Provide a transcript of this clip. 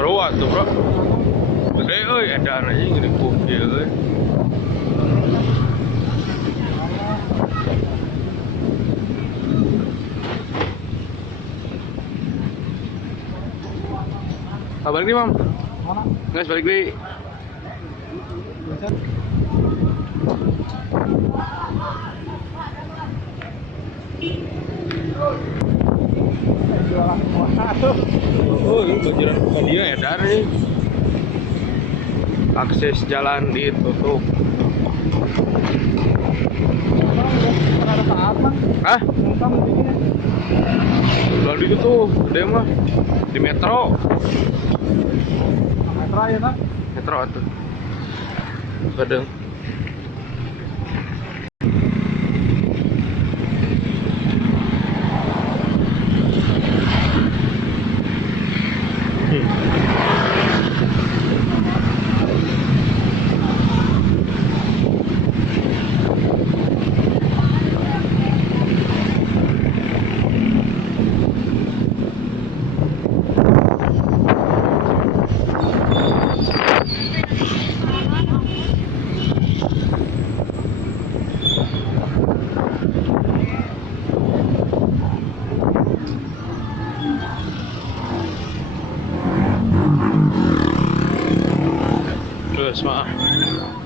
Ruat tuh bro. Gede edan aja gede kumpul balik nih mam. Guys balik nih. Oh ini banjiran bukan dia ya dari akses jalan ditutup. Hah? Udah ditutup, gede mah di metro. Metro ya nak? Metro tuh. Kadang. Terus maaf.